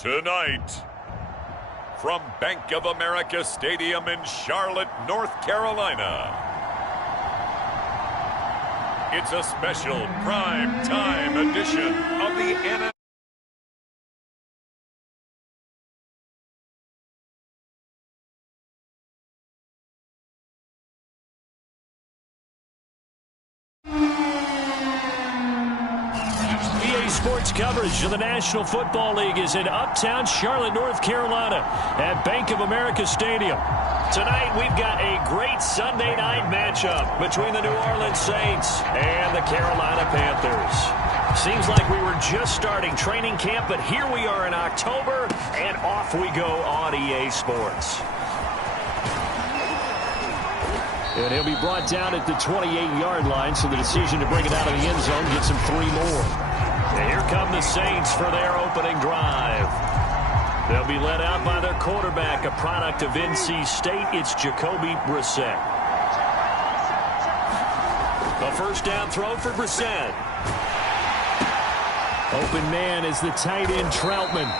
Tonight, from Bank of America Stadium in Charlotte, North Carolina, it's a special prime time edition of the NFL. Sports coverage of the National Football League is in uptown Charlotte, North Carolina at Bank of America Stadium. Tonight we've got a great Sunday night matchup between the New Orleans Saints and the Carolina Panthers. Seems like we were just starting training camp, but here we are in October, and off we go on EA Sports. And he'll be brought down at the 28-yard line, so the decision to bring it out of the end zone gets him 3 more. And here come the Saints for their opening drive. They'll be led out by their quarterback, a product of NC State. It's Jacoby Brissett. A first down throw for Brissett. Open man is the tight end Troutman.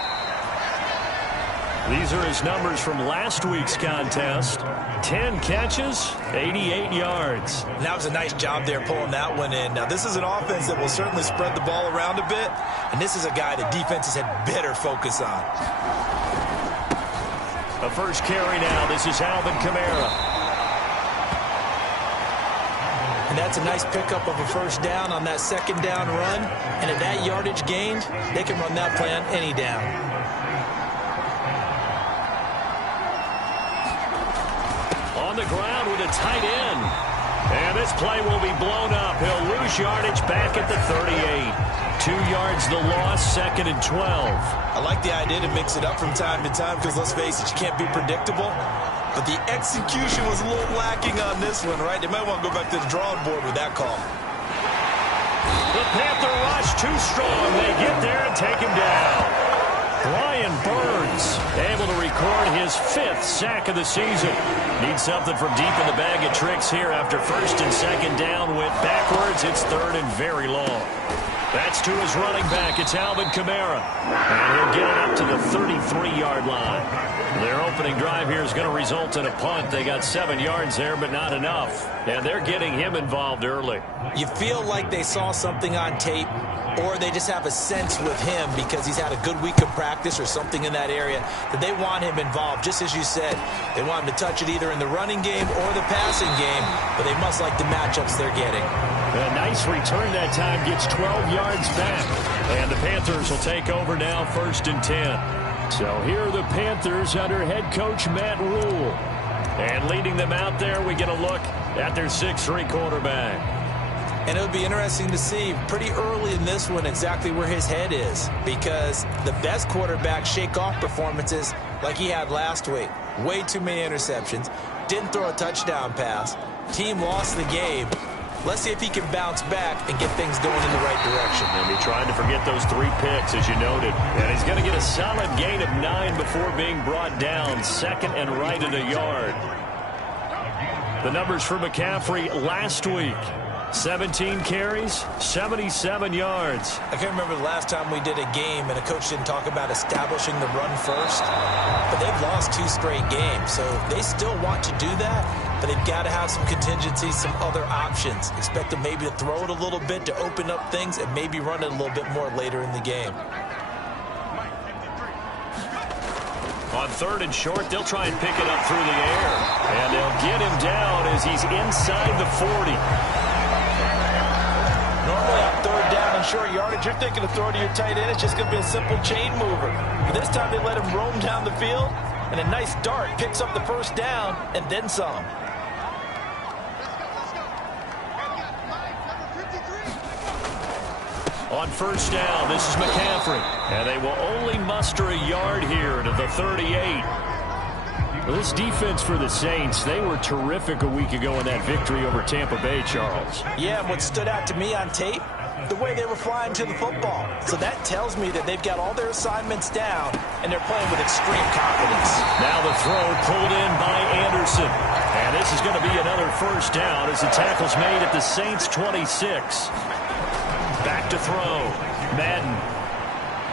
These are his numbers from last week's contest. 10 catches, 88 yards. That was a nice job there pulling that one in. Now, this is an offense that will certainly spread the ball around a bit, and this is a guy that defenses had better focus on. A first carry now. This is Alvin Kamara. And that's a nice pickup of a first down on that second down run. And at that yardage gained, they can run that play on any down. On the ground with a tight end. And this play will be blown up. He'll lose yardage back at the 38. 2 yards the loss, 2nd and 12. I like the idea to mix it up from time to time because, let's face it, you can't be predictable. But the execution was a little lacking on this one, right? They might want to go back to the drawing board with that call. The Panther rush too strong. They get there and take him down. Brian Burns able to record his 5th sack of the season. Needs something from deep in the bag of tricks here after 1st and 2nd down. Went backwards. It's 3rd and very long. That's to his running back. It's Alvin Kamara. And he'll get it up to the 33-yard line. Their opening drive here is going to result in a punt. They got 7 yards there, but not enough. And they're getting him involved early. You feel like they saw something on tape, or they just have a sense with him because he's had a good week of practice or something in that area that they want him involved. Just as you said, they want him to touch it either in the running game or the passing game, but they must like the matchups they're getting. A nice return that time, gets 12 yards back. And the Panthers will take over now, 1st and 10. So here are the Panthers under head coach Matt Rhule. And leading them out there, we get a look at their 6'3" quarterback. And it would be interesting to see pretty early in this one exactly where his head is, because the best quarterbacks shake off performances like he had last week. Way too many interceptions. Didn't throw a touchdown pass. Team lost the game. Let's see if he can bounce back and get things going in the right direction. And he tried to forget those 3 picks, as you noted. And he's going to get a solid gain of 9 before being brought down. 2nd and right at a yard. The numbers for McCaffrey last week. 17 carries, 77 yards. I can't remember the last time we did a game and a coach didn't talk about establishing the run first. But they've lost 2 straight games, so they still want to do that. But they've got to have some contingencies, some other options. Expect them maybe to throw it a little bit to open up things and maybe run it a little bit more later in the game. On 3rd and short, they'll try and pick it up through the air. And they'll get him down as he's inside the 40. Normally on 3rd down and short yardage, you're thinking of throwing to your tight end. It's just going to be a simple chain mover. But this time they let him roam down the field. And a nice dart picks up the 1st down and then some. On 1st down, this is McCaffrey. And they will only muster a yard here to the 38. Well, this defense for the Saints, they were terrific a week ago in that victory over Tampa Bay, Charles. Yeah, and what stood out to me on tape, the way they were flying to the football. So that tells me that they've got all their assignments down, and they're playing with extreme confidence. Now the throw pulled in by Anderson. And this is going to be another 1st down as the tackle's made at the Saints' 26. Back to throw. Madden.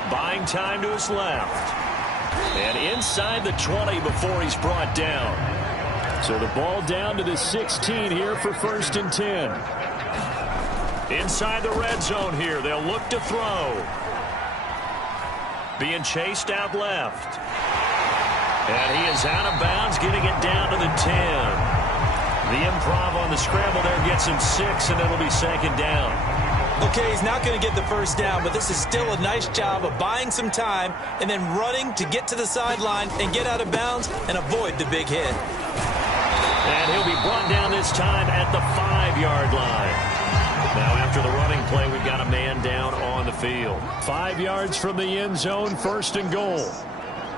buying time to his left. And inside the 20 before he's brought down. So the ball down to the 16 here for 1st and 10. Inside the red zone here. They'll look to throw. Being chased out left. And he is out of bounds, getting it down to the 10. The improv on the scramble there gets him 6, and it'll be 2nd down. Okay, he's not going to get the 1st down, but this is still a nice job of buying some time and then running to get to the sideline and get out of bounds and avoid the big hit. And he'll be brought down this time at the 5-yard line. Now after the running play, we've got a man down on the field. 5 yards from the end zone, 1st and goal.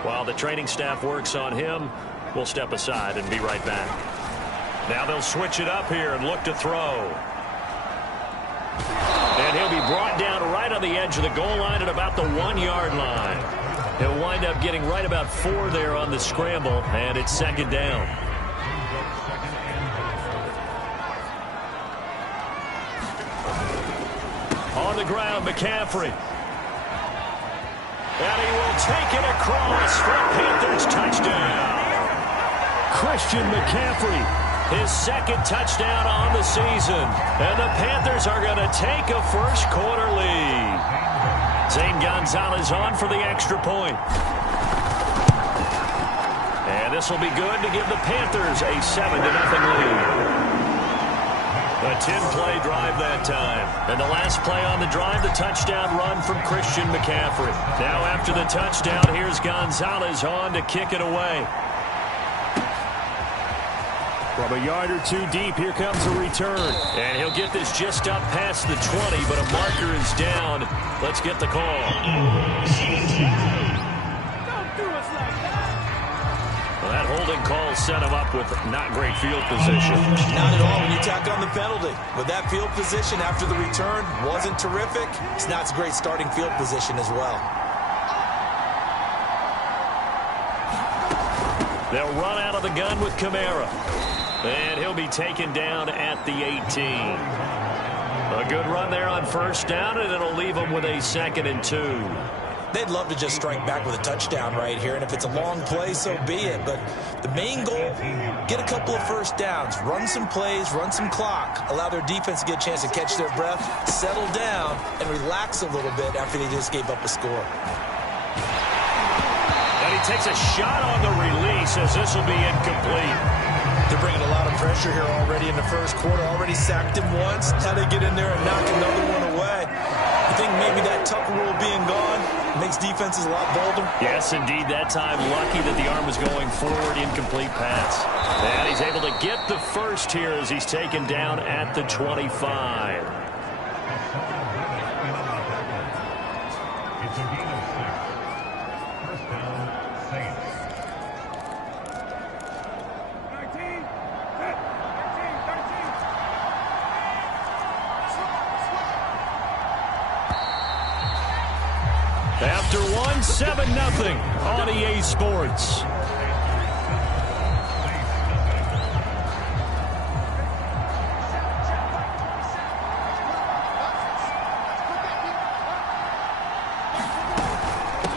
While the training staff works on him, we'll step aside and be right back. Now they'll switch it up here and look to throw. And he'll be brought down right on the edge of the goal line at about the 1-yard line. He'll wind up getting right about 4 there on the scramble, and it's 2nd down. On the ground, McCaffrey. And he will take it across for a Panthers touchdown. Christian McCaffrey, his 2nd touchdown on the season. And the Panthers are going to take a first-quarter lead. Zane Gonzalez on for the extra point. And this will be good to give the Panthers a 7-0 lead. A 10-play drive that time. And the last play on the drive, the touchdown run from Christian McCaffrey. Now after the touchdown, here's Gonzalez on to kick it away. From a yard or 2 deep, here comes a return. And he'll get this just up past the 20, but a marker is down. Let's get the call. Well, that holding call set him up with not great field position. Not at all when you tack on the penalty. But that field position after the return wasn't terrific. It's not a great starting field position as well. They'll run out of the gun with Kamara. And he'll be taken down at the 18. A good run there on 1st down, and it'll leave them with a 2nd and 2. They'd love to just strike back with a touchdown right here, and if it's a long play, so be it. But the main goal, get a couple of 1st downs, run some plays, run some clock, allow their defense to get a chance to catch their breath, settle down, and relax a little bit after they just gave up a score. And he takes a shot on the release as this will be incomplete. They're bringing a lot of pressure here already in the 1st quarter. Already sacked him once. Now they get in there and knock another one away. You think maybe that Tucker rule being gone makes defenses a lot bolder? Yes, indeed. That time, lucky that the arm was going forward. Incomplete pass. And he's able to get the 1st here as he's taken down at the 25. It's a gain of 6. First down, Saints. 13. After 1, 7-0 on EA Sports.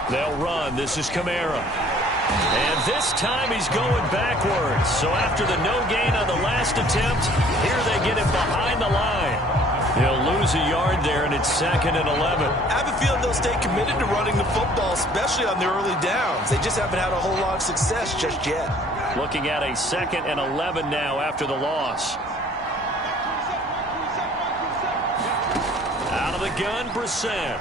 They'll run. This is Kamara. And this time he's going backwards. So after the no gain on the last attempt, here they get him behind the line. He'll lose a yard there, and it's 2nd and 11. I have a feeling they'll stay committed to running the football, especially on the early downs. They just haven't had a whole lot of success just yet. Looking at a 2nd and 11 now after the loss. Out of the gun, Brissett.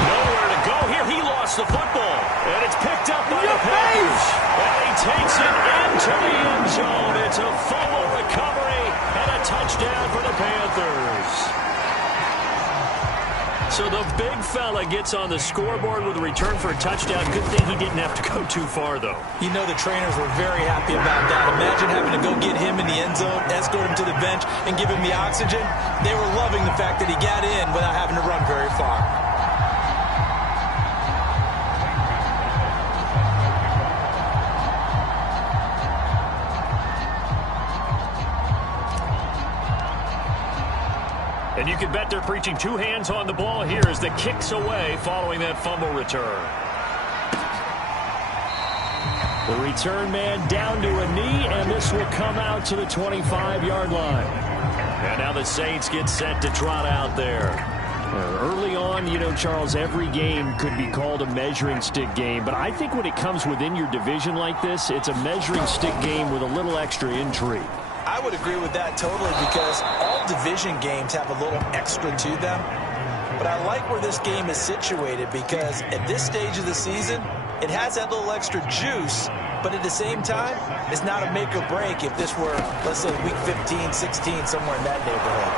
Nowhere to go here. He lost the football. And it's picked up by the Panthers. And he takes it into the end zone. It's a fumble recovery and a touchdown for the Panthers. So the big fella gets on the scoreboard with a return for a touchdown. Good thing he didn't have to go too far, though. You know the trainers were very happy about that. Imagine having to go get him in the end zone, escort him to the bench, and give him the oxygen. They were loving the fact that he got in without having to run very far. And you can bet they're preaching two hands on the ball here as the kick's away following that fumble return. The return man down to a knee, and this will come out to the 25-yard line. And now the Saints get set to trot out there. Early on, you know, Charles, every game could be called a measuring stick game. But I think when it comes within your division like this, it's a measuring stick game with a little extra intrigue. I would agree with that totally because all division games have a little extra to them. But I like where this game is situated because at this stage of the season, it has that little extra juice. But at the same time, it's not a make or break if this were, let's say, week 15, 16, somewhere in that neighborhood.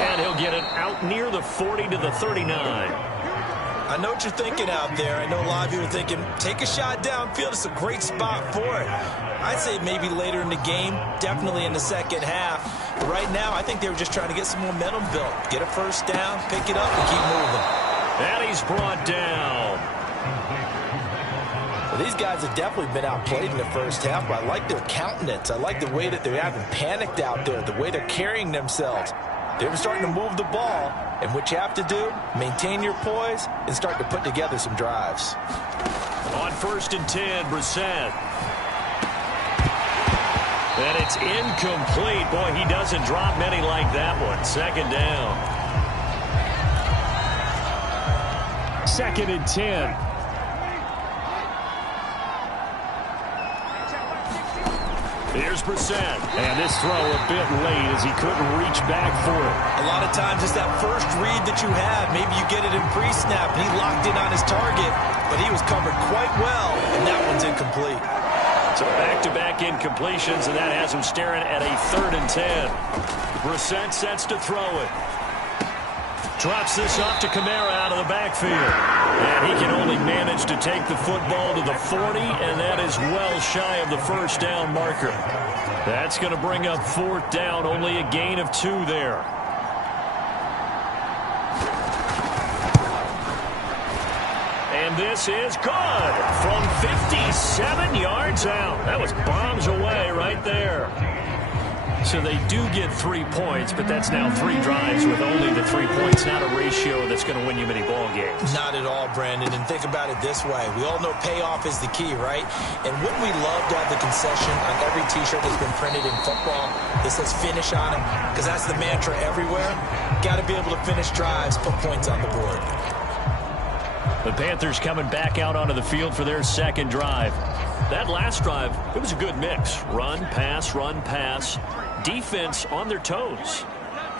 And he'll get it out near the 40 to the 39. I know what you're thinking out there. I know a lot of you are thinking, take a shot downfield. It's a great spot for it. I'd say maybe later in the game, definitely in the second half. But right now, I think they were just trying to get some momentum built. Get a first down, pick it up, and keep moving. And he's brought down. Well, these guys have definitely been outplayed in the first half, but I like their countenance. I like the way that they haven't panicked out there, the way they're carrying themselves. They're starting to move the ball, and what you have to do, maintain your poise and start to put together some drives. On 1st and 10, Brissett. And it's incomplete. Boy, he doesn't drop many like that one. Second down. 2nd and 10. Here's Brissett. And this throw a bit late as he couldn't reach back for it. A lot of times it's that first read that you have. Maybe you get it in pre-snap and he locked in on his target, but he was covered quite well, and that one's incomplete. So back-to-back incompletions, and that has him staring at a 3rd and 10. Brissett sets to throw it. Drops this off to Kamara out of the backfield. And he can only manage to take the football to the 40, and that is well shy of the first down marker. That's going to bring up 4th down, only a gain of 2 there. And this is good from 57 yards out. That was bombs away right there. So they do get 3 points, but that's now 3 drives with only the 3 points, not a ratio that's going to win you many ball games. Not at all, Brandon, and think about it this way. We all know payoff is the key, right? And wouldn't we love to have the concession on every T-shirt that's been printed in football that says finish on it? Because that's the mantra everywhere. Got to be able to finish drives, put points on the board. The Panthers coming back out onto the field for their 2nd drive. That last drive, it was a good mix. Run, pass, run, pass. Defense on their toes.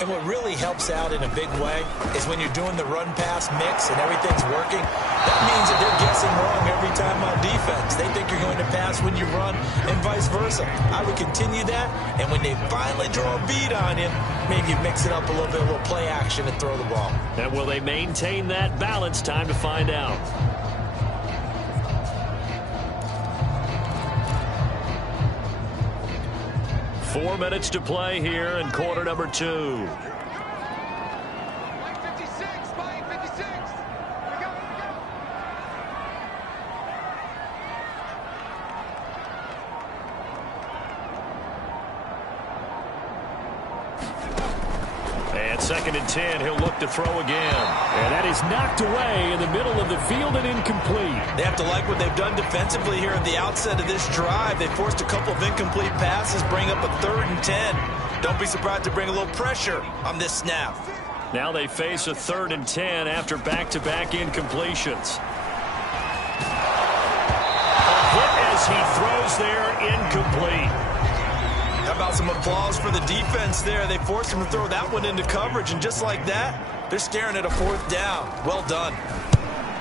And what really helps out in a big way is when you're doing the run-pass mix and everything's working, that means that they're guessing wrong every time on defense. They think you're going to pass when you run and vice versa. I would continue that, and when they finally draw a beat on you, maybe you mix it up a little bit, a little play action and throw the ball. And will they maintain that balance? Time to find out. Four minutes to play here in quarter number 2. And 2nd and 10, he'll look to throw again. And that is knocked away in the middle of the field and incomplete. They have to like what they've done defensively here at the outset of this drive. They forced a couple of incomplete passes, bring up a 3rd and 10. Don't be surprised to bring a little pressure on this snap. Now they face a 3rd and 10 after back-to-back incompletions. A hit as he throws there, incomplete. How about some applause for the defense there? They forced him to throw that one into coverage, and just like that, they're staring at a 4th down. Well done.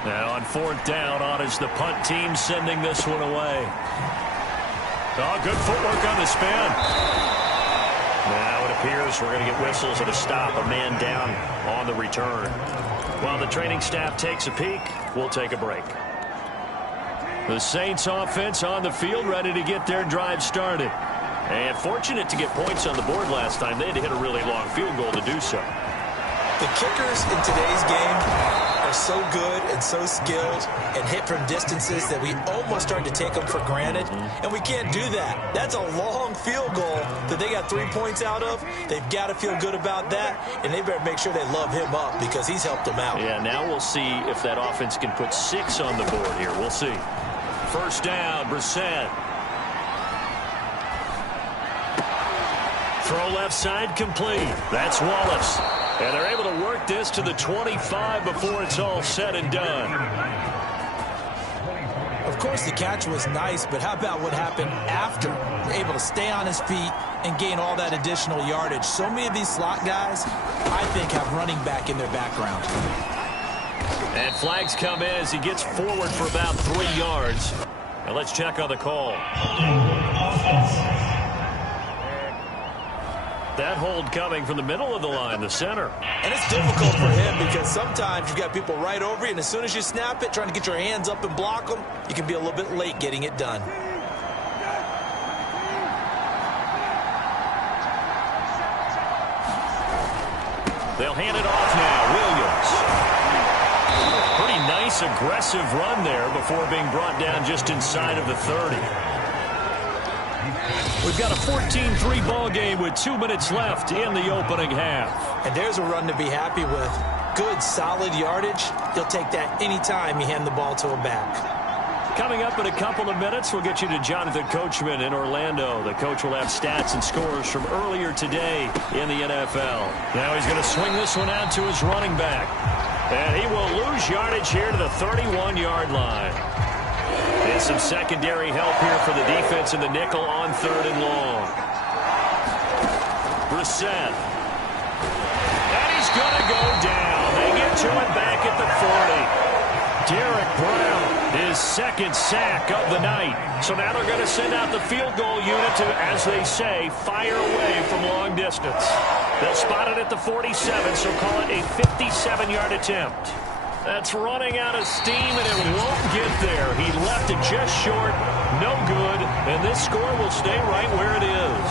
Now on 4th down, on is the punt team sending this one away. Oh, good footwork on the spin. Now it appears we're going to get whistles and a stop, a man down on the return. While the training staff takes a peek, we'll take a break. The Saints offense on the field, ready to get their drive started. And fortunate to get points on the board last time. They had to hit a really long field goal to do so. The kickers in today's game are are so good and so skilled and hit from distances that we almost start to take them for granted, and we can't do that. That's a long field goal that they got 3 points out of. They've got to feel good about that, and they better make sure they love him up because he's helped them out. Yeah, now we'll see if that offense can put 6 on the board here. We'll see. First down, Brissett. Throw left side complete. That's Wallace. And they're able to work this to the 25 before it's all said and done. Of course, the catch was nice, but how about what happened after? Able to stay on his feet and gain all that additional yardage. So many of these slot guys, I think, have running back in their background. And flags come in as he gets forward for about 3 yards. Now let's check on the call. That hold coming from the middle of the line, the center. And it's difficult for him because sometimes you've got people right over you, and as soon as you snap it, trying to get your hands up and block them, you can be a little bit late getting it done. They'll hand it off now. Williams. Pretty nice, aggressive run there before being brought down just inside of the 30. We've got a 14-3 ball game with 2 minutes left in the opening half. And there's a run to be happy with. Good, solid yardage. He'll take that anytime you hand the ball to a back. Coming up in a couple of minutes, we'll get you to Jonathan Coachman in Orlando. The coach will have stats and scores from earlier today in the NFL. Now he's going to swing this one out to his running back. And he will lose yardage here to the 31-yard line. And some secondary help here for the defense in the nickel on 3rd and long. Brissett. And he's going to go down. They get to him back at the 40. Derek Brown, his 2nd sack of the night. So now they're going to send out the field goal unit to, as they say, fire away from long distance. They'll spot it at the 47, so call it a 57-yard attempt. That's running out of steam, and it won't get there. He left it just short, no good, and this score will stay right where it is.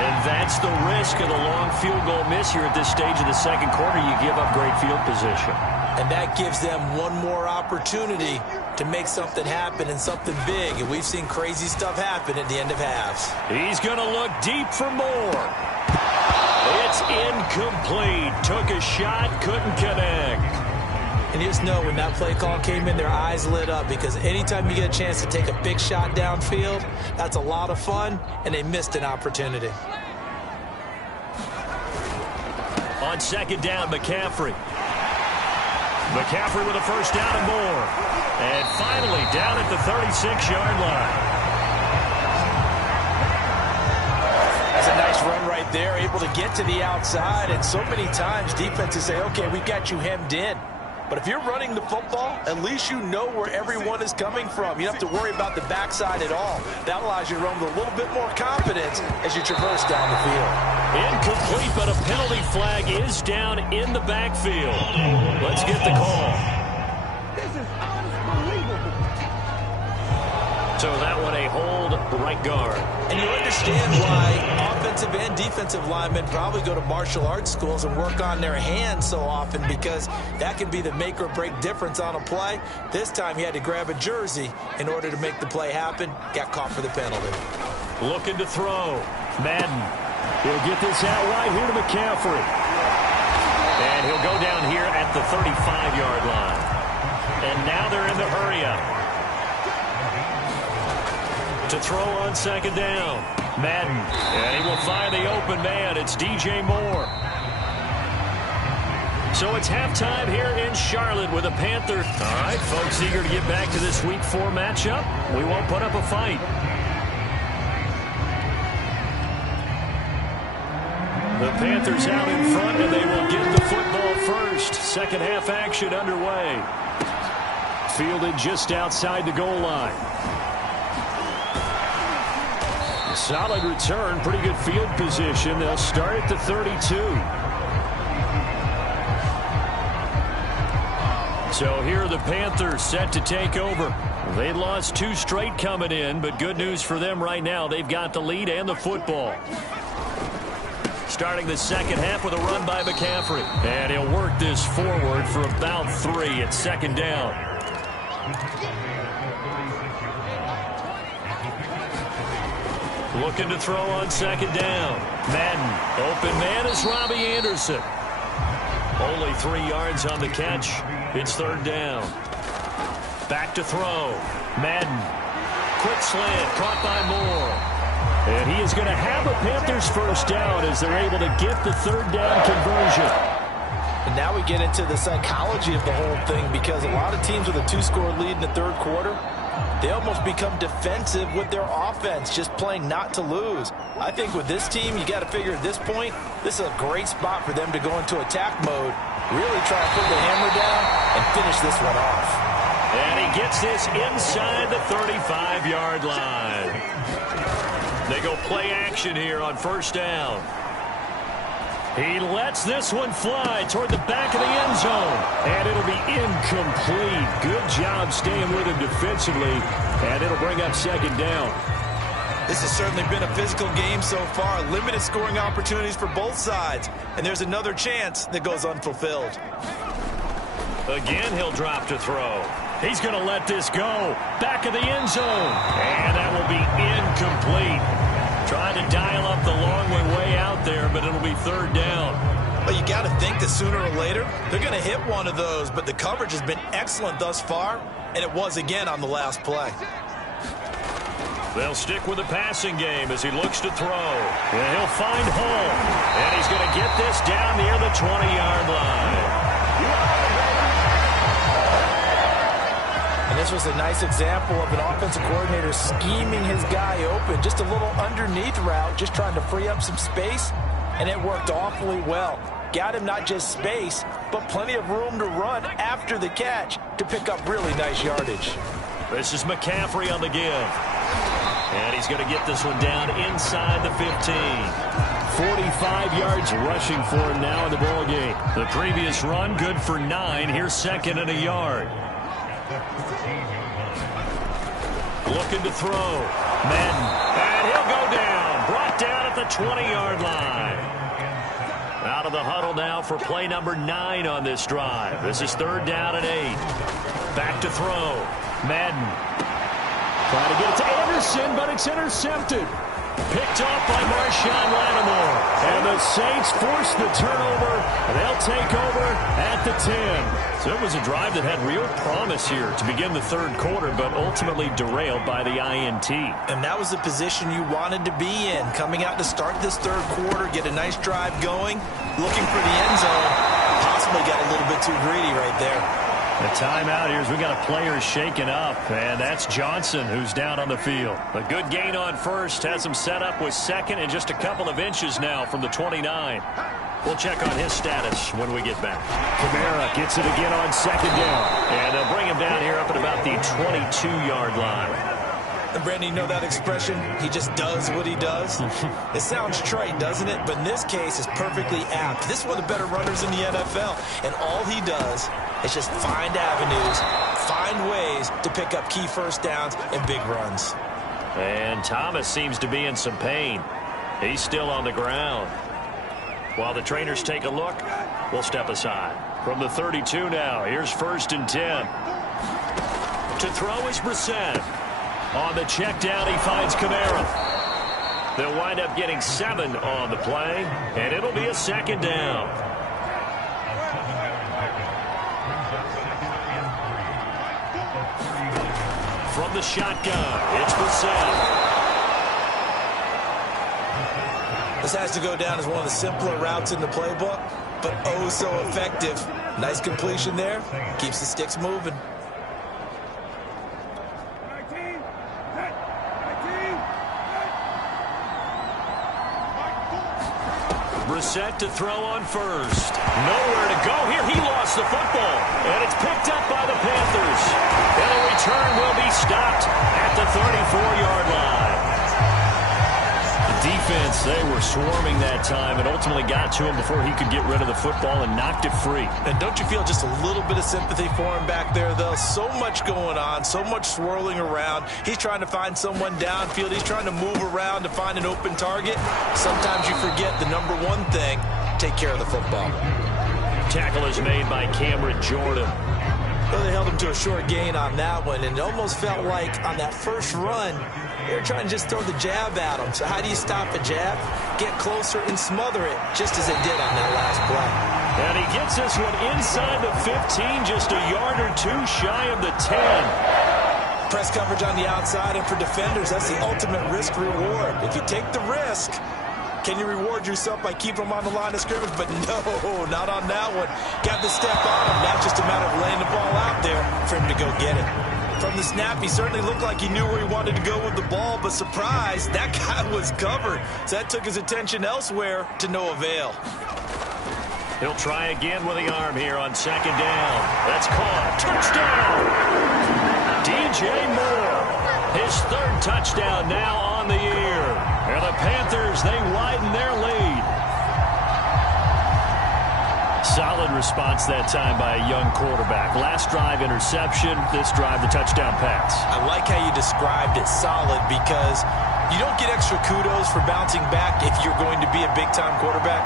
And that's the risk of the long field goal miss here at this stage of the second quarter. You give up great field position. And that gives them one more opportunity to make something happen and something big. And we've seen crazy stuff happen at the end of halves. He's going to look deep for more. It's incomplete. Took a shot, couldn't connect. And you just know when that play call came in, their eyes lit up because anytime you get a chance to take a big shot downfield, that's a lot of fun, and they missed an opportunity. On 2nd down, McCaffrey. McCaffrey with a first down and more. And finally down at the 36-yard line. That's a nice run right there, able to get to the outside. And so many times defenses say, okay, we've got you hemmed in. But if you're running the football, at least you know where everyone is coming from. You don't have to worry about the backside at all. That allows you to run with a little bit more confidence as you traverse down the field. Incomplete, but a penalty flag is down in the backfield. Let's get the call. This is unbelievable. So that one a hold right guard. And you understand why offensive and defensive linemen probably go to martial arts schools and work on their hands so often, because that can be the make or break difference on a play. This time he had to grab a jersey in order to make the play happen. Got caught for the penalty. Looking to throw. Madden. He'll get this out right here to McCaffrey. And he'll go down here at the 35-yard line. And now they're in the hurry-up. To throw on 2nd down. Madden. And he will find the open man. It's DJ Moore. So it's halftime here in Charlotte with the Panthers. All right, folks, eager to get back to this Week 4 matchup. We won't put up a fight. The Panthers out in front, and they will get the football first. Second half action underway. Fielded just outside the goal line. Solid return, pretty good field position. They'll start at the 32. So here are the Panthers set to take over. They lost 2 straight coming in, but good news for them right now. They've got the lead and the football. Starting the second half with a run by McCaffrey. And he'll work this forward for about 3 at second down. Looking to throw on second down. Madden. Open man is Robbie Anderson. Only 3 yards on the catch. It's third down. Back to throw. Madden. Quick slant. Caught by Moore. And he is going to have a Panthers first down as they're able to get the third down conversion. And now we get into the psychology of the whole thing, because a lot of teams with a 2-score lead in the third quarter, they almost become defensive with their offense, just playing not to lose. I think with this team, you got to figure at this point, this is a great spot for them to go into attack mode, really try to put the hammer down and finish this one off. And he gets this inside the 35-yard line. They go play action here on first down. He lets this one fly toward the back of the end zone. And it'll be incomplete. Good job staying with him defensively. And it'll bring up second down. This has certainly been a physical game so far. Limited scoring opportunities for both sides. And there's another chance that goes unfulfilled. Again, he'll drop to throw. He's going to let this go. Back of the end zone. And that will be incomplete. Trying to dial up the long way out there, but it'll be third down. Well, you got to think that sooner or later, they're going to hit one of those, but the coverage has been excellent thus far, and it was again on the last play. They'll stick with the passing game as he looks to throw. And he'll find Hall. And he's going to get this down near the 20-yard line. And this was a nice example of an offensive coordinator scheming his guy open. Just a little underneath route, just trying to free up some space, and it worked awfully well. Got him not just space, but plenty of room to run after the catch to pick up really nice yardage. This is McCaffrey on the give. And he's going to get this one down inside the 15. 45 yards rushing for him now in the ballgame. The previous run, good for 9. Here's second and a yard. Looking to throw. Madden. And he'll go down. Brought down at the 20-yard line. Out of the huddle now for play number 9 on this drive. This is third down and 8. Back to throw. Madden. Trying to get it to Anderson, but it's intercepted. Picked off by Marshawn Lattimore. And the Saints force the turnover. They'll take over at the 10. So it was a drive that had real promise here to begin the third quarter, but ultimately derailed by the INT. And that was the position you wanted to be in. Coming out to start this third quarter, get a nice drive going, looking for the end zone. Possibly got a little bit too greedy right there. The timeout here is we got a player shaken up, and that's Johnson who's down on the field. A good gain on first, has him set up with second and just a couple of inches now from the 29. We'll check on his status when we get back. Kamara gets it again on second down, and they'll bring him down here up at about the 22-yard line. And Brandon, you know that expression? He just does what he does. It sounds trite, doesn't it? But in this case, it's perfectly apt. This is one of the better runners in the NFL, and all he does is just find avenues, find ways to pick up key first downs and big runs. And Thomas seems to be in some pain. He's still on the ground. While the trainers take a look, we'll step aside. From the 32 now, here's first and 10. To throw is Brissett. On the check down, he finds Kamara. They'll wind up getting 7 on the play, and it'll be a second down. From the shotgun, it's Brissett. This has to go down as one of the simpler routes in the playbook, but oh so effective. Nice completion there. Keeps the sticks moving. Brissett to throw on first. Nowhere to go here. He lost the football, and it's picked up by the Panthers. And a return will be stopped at the 34-yard line. defense, they were swarming that time and ultimately got to him before he could get rid of the football and knocked it free. And don't you feel just a little bit of sympathy for him back there, though? So much going on, so much swirling around. He's trying to find someone downfield. He's trying to move around to find an open target. Sometimes you forget the number one thing, take care of the football. Tackle is made by Cameron Jordan. Well, they held him to a short gain on that one, and it almost felt like on that first run, they were trying to just throw the jab at him. So how do you stop a jab? Get closer and smother it, just as they did on that last play. And he gets this one inside the 15, just a yard or two shy of the 10. Press coverage on the outside, and for defenders, that's the ultimate risk-reward. If you take the risk, can you reward yourself by keeping them on the line of scrimmage? But no, not on that one. Got the step on him. Now just a matter of laying the ball out there for him to go get it. From the snap, he certainly looked like he knew where he wanted to go with the ball, but surprise, that guy was covered. So that took his attention elsewhere to no avail. He'll try again with the arm here on second down. That's caught. Touchdown! DJ Moore. His third touchdown now on the year. And the Panthers, they widen their lead. Solid response that time by a young quarterback. Last drive, interception. This drive, the touchdown pass. I like how you described it, solid, because you don't get extra kudos for bouncing back if you're going to be a big-time quarterback.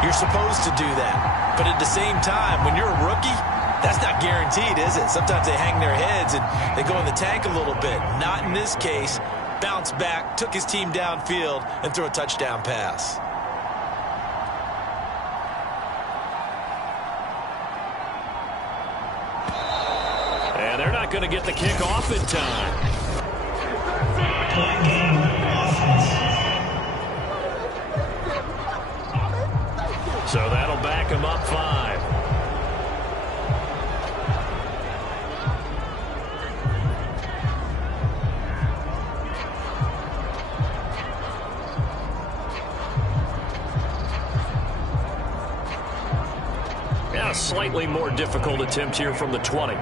You're supposed to do that. But at the same time, when you're a rookie, that's not guaranteed, is it? Sometimes they hang their heads and they go in the tank a little bit. Not in this case. Bounced back, took his team downfield, and threw a touchdown pass. And they're not going to get the kick off in time. So that'll back him up 5. Yeah, a slightly more difficult attempt here from the 20.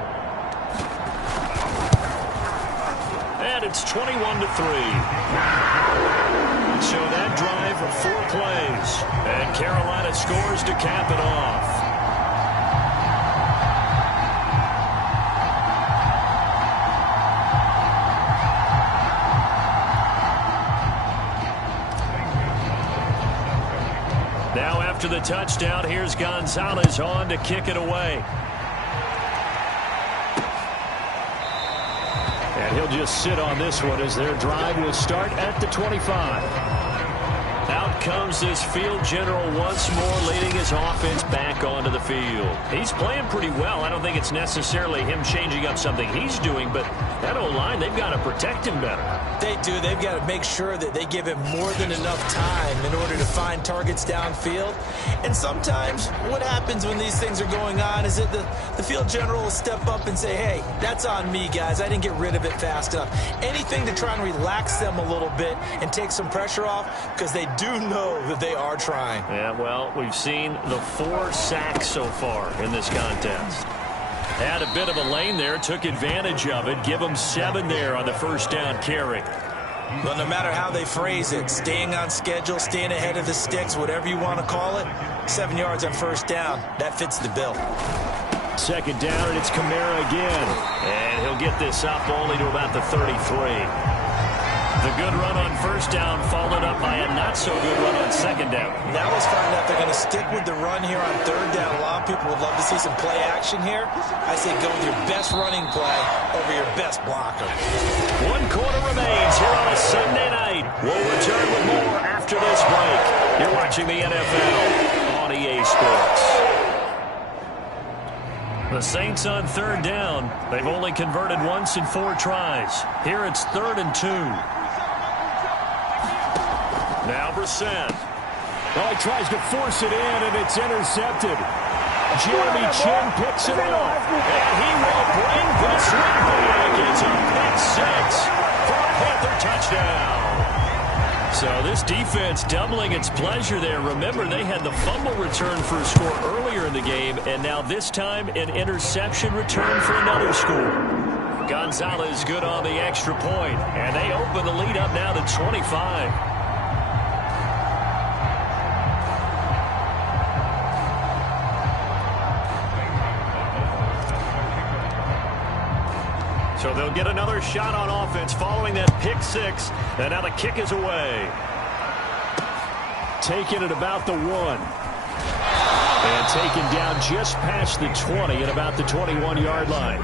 And it's 21-3. So that drive for 4 plays. And Carolina scores to cap it off. Now after the touchdown, here's Gonzalez on to kick it away. And he'll just sit on this one as their drive will start at the 25. Out comes this field general once more, leading his offense back onto the field. He's playing pretty well. I don't think it's necessarily him changing up something he's doing, but that O-line, they've got to protect him better. They do. They've got to make sure that they give him more than enough time in order to find targets downfield. And sometimes what happens when these things are going on is that the field general will step up and say, hey, that's on me, guys. I didn't get rid of it fast enough. Anything to try and relax them a little bit and take some pressure off, because they do know that they are trying. Yeah, well, we've seen the 4 sacks so far in this contest. Had a bit of a lane there, took advantage of it. Give them 7 there on the first down carry. Well, no matter how they phrase it, staying on schedule, staying ahead of the sticks, whatever you want to call it, 7 yards on first down, that fits the bill. Second down, and it's Kamara again. And he'll get this up only to about the 33. The good run on first down followed up by a not-so-good run on second down. Now let's find out if they're going to stick with the run here on third down. A lot of people would love to see some play action here. I say go with your best running play over your best blocker. 1 quarter remains here on a Sunday night. We'll return with more after this break. You're watching the NFL on EA Sports. The Saints on third down. They've only converted once in 4 tries. Here it's 3rd and 2. Now Brissett. Well, he tries to force it in, and it's intercepted. Jeremy Chin picks it off. And he will bring this one back. It's a pick 6 for a Panther touchdown. So this defense doubling its pleasure there. Remember, they had the fumble return for a score earlier in the game, and now this time an interception return for another score. Gonzalez good on the extra point, and they open the lead up now to 25. So they'll get another shot on offense following that pick six. And now the kick is away. Taken at about the 1. And taken down just past the 20 at about the 21-yard line.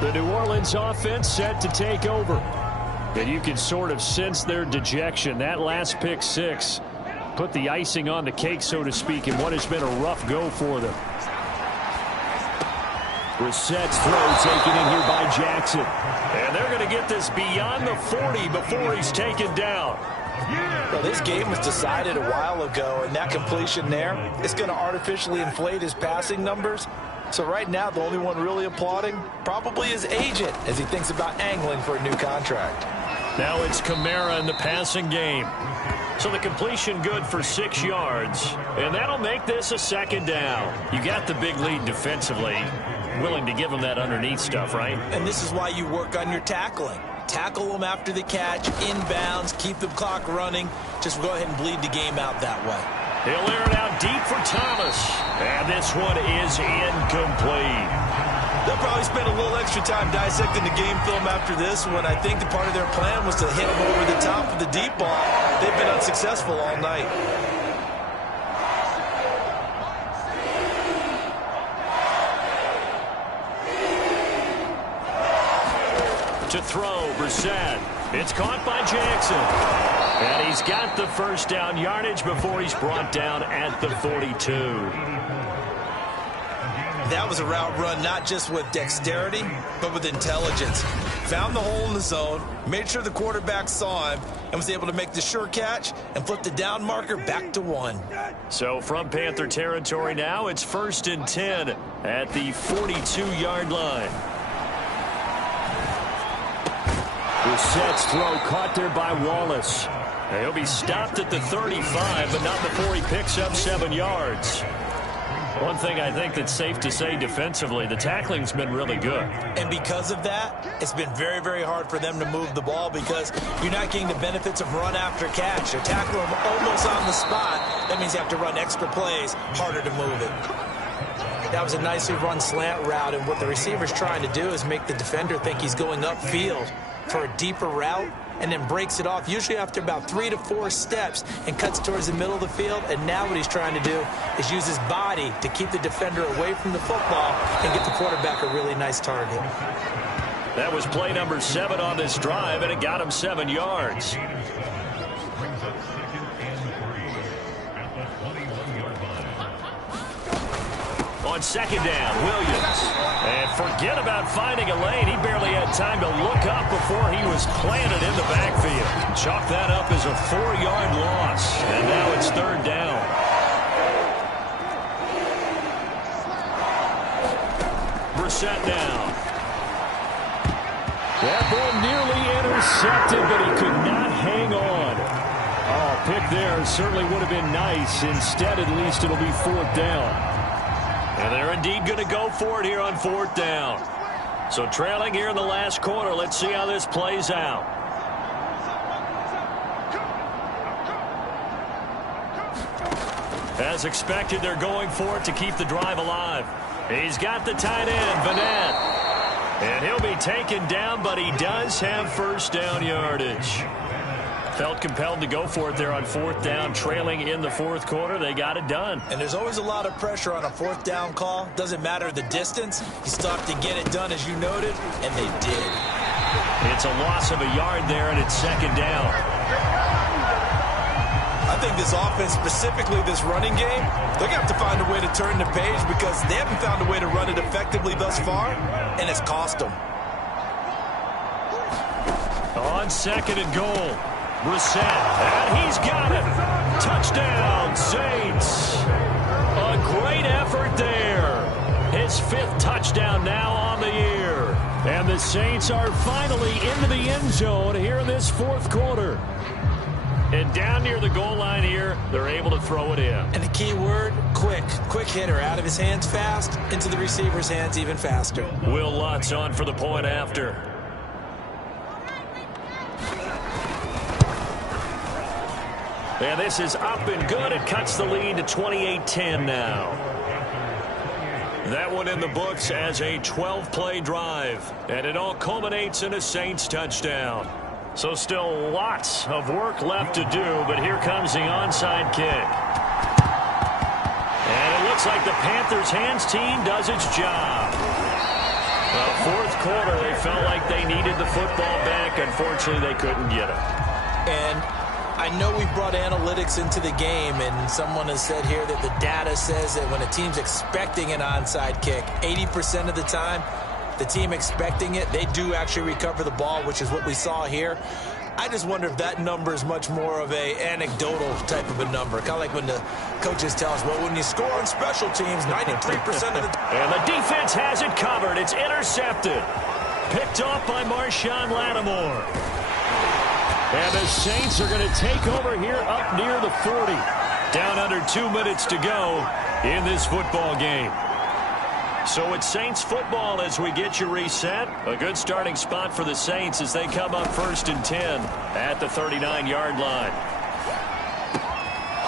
The New Orleans offense set to take over. And you can sort of sense their dejection. That last pick six put the icing on the cake, so to speak, in what has been a rough go for them. Brissett's throw taken in here by Jackson. And they're going to get this beyond the 40 before he's taken down. Well, this game was decided a while ago, and that completion there is going to artificially inflate his passing numbers. So right now, the only one really applauding probably his agent as he thinks about angling for a new contract. Now it's Kamara in the passing game. So the completion good for 6 yards. And that'll make this a second down. You got the big lead defensively. Willing to give him that underneath stuff, right? And this is why you work on your tackling. Tackle them after the catch, inbounds, keep the clock running. Just go ahead and bleed the game out that way. He'll air it out deep for Thomas. And this one is incomplete. They'll probably spend a little extra time dissecting the game film after this one. I think the part of their plan was to hit him over the top of the deep ball. They've been unsuccessful all night. To throw, Brissett. It's caught by Jackson. And he's got the first down yardage before he's brought down at the 42. That was a route run not just with dexterity, but with intelligence. Found the hole in the zone, made sure the quarterback saw him, and was able to make the sure catch and flip the down marker back to 1. So from Panther territory now, it's 1st and 10 at the 42-yard line. Brissett's throw caught there by Wallace. He'll be stopped at the 35, but not before he picks up 7 yards. One thing I think that's safe to say defensively, the tackling's been really good. And because of that, it's been very, very hard for them to move the ball because you're not getting the benefits of run after catch. You're tackling them almost on the spot. That means you have to run extra plays, harder to move it. That was a nicely run slant route, and what the receiver's trying to do is make the defender think he's going upfield for a deeper route, and then breaks it off, usually after about 3 to 4 steps, and cuts towards the middle of the field. And now what he's trying to do is use his body to keep the defender away from the football and get the quarterback a really nice target. That was play number 7 on this drive, and it got him 7 yards. On second down, Williams. And forget about finding a lane. He barely had time to look up before he was planted in the backfield. Chalk that up as a 4-yard loss. And now it's 3rd down. Brissett now. That ball nearly intercepted, but he could not hang on. Oh, pick there certainly would have been nice. Instead, at least it'll be 4th down. And they're indeed going to go for it here on 4th down. So trailing here in the last quarter. Let's see how this plays out. As expected, they're going for it to keep the drive alive. He's got the tight end, Vanette. And he'll be taken down, but he does have first down yardage. Felt compelled to go for it there on 4th down, trailing in the 4th quarter. They got it done. And there's always a lot of pressure on a 4th down call. Doesn't matter the distance. You still have to get it done, as you noted, and they did. It's a loss of a yard there, and it's 2nd down. I think this offense, specifically this running game, they're going to have to find a way to turn the page because they haven't found a way to run it effectively thus far, and it's cost them. On 2nd and goal. Brissett, and he's got it. Touchdown, Saints. A great effort there. His 5th touchdown now on the year. And the Saints are finally into the end zone here in this 4th quarter. And down near the goal line here, they're able to throw it in. And the key word, quick. Quick hitter. Out of his hands fast, into the receiver's hands even faster. Will Lutz on for the point after. And this is up and good. It cuts the lead to 28-10 now. That one in the books as a 12-play drive. And it all culminates in a Saints touchdown. So still lots of work left to do, but here comes the onside kick. And it looks like the Panthers' hands team does its job. Well, fourth quarter, they felt like they needed the football back. Unfortunately, they couldn't get it. And I know we brought analytics into the game, and someone has said here that the data says that when a team's expecting an onside kick, 80% of the time, the team expecting it, they do actually recover the ball, which is what we saw here. I just wonder if that number is much more of a anecdotal type of a number. Kind of like when the coaches tell us, well, when you score on special teams, 93% of the time. And the defense has it covered. It's intercepted. Picked off by Marshawn Lattimore. And the Saints are going to take over here up near the 40. Down under 2 minutes to go in this football game. So it's Saints football as we get you reset. A good starting spot for the Saints as they come up 1st and 10 at the 39-yard line.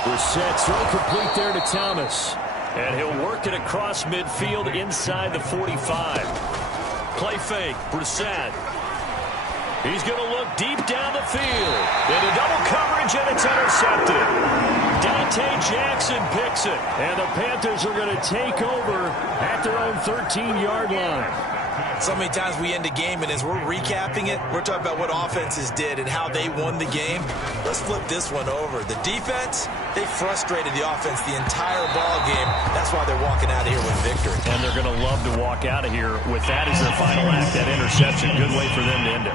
Brissett throw complete there to Thomas. And he'll work it across midfield inside the 45. Play fake, Brissett. He's going to look deep down the field. Into double coverage, and it's intercepted. Dante Jackson picks it. And the Panthers are going to take over at their own 13-yard line. So many times we end a game, and as we're recapping it, we're talking about what offenses did and how they won the game. Let's flip this one over. The defense, they frustrated the offense the entire ball game. That's why they're walking out of here with victory. And they're going to love to walk out of here with that as their final act, that interception. Good way for them to end it.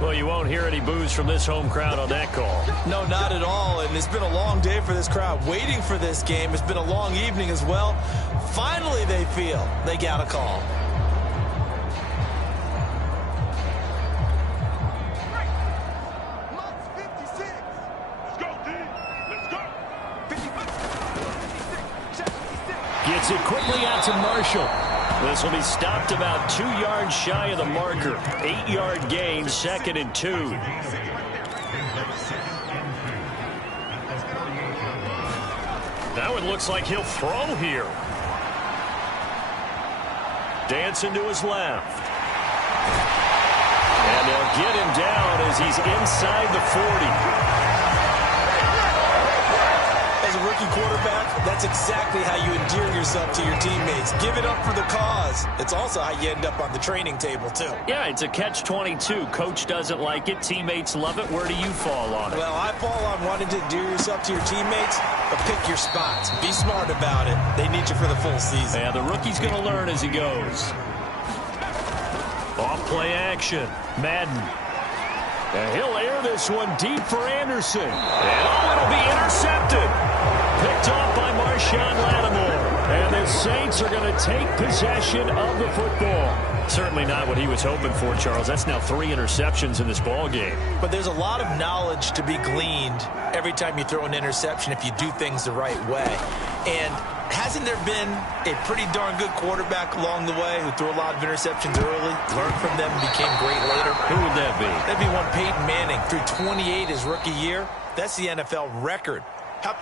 Well, you won't hear any boos from this home crowd on that call. No, not at all. And it's been a long day for this crowd waiting for this game. It's been a long evening as well. Finally, they feel they got a call. Gets it quickly out to Marshall. This will be stopped about 2 yards shy of the marker. 8-yard gain, 2nd and 2. Now it looks like he'll throw here. Dancing to his left. And they'll get him down as he's inside the 40. As a rookie quarterback, that's exactly how you endear yourself to your teammates. Give it up for the cause. It's also how you end up on the training table, too. Yeah, it's a catch-22. Coach doesn't like it. Teammates love it. Where do you fall on it? Well, I fall on wanting to endear yourself to your teammates, but pick your spots. Be smart about it. They need you for the full season. Yeah, the rookie's going to learn as he goes. Off-play action. Madden. And he'll air this one deep for Anderson. And it'll be intercepted. Picked off by Marshawn Lattimore. And the Saints are going to take possession of the football. Certainly not what he was hoping for, Charles. That's now 3 interceptions in this ball game. But there's a lot of knowledge to be gleaned every time you throw an interception if you do things the right way. And hasn't there been a pretty darn good quarterback along the way who threw a lot of interceptions early, learned from them, and became great later? Who would that be? That'd be one Peyton Manning. Threw 28 his rookie year. That's the NFL record. How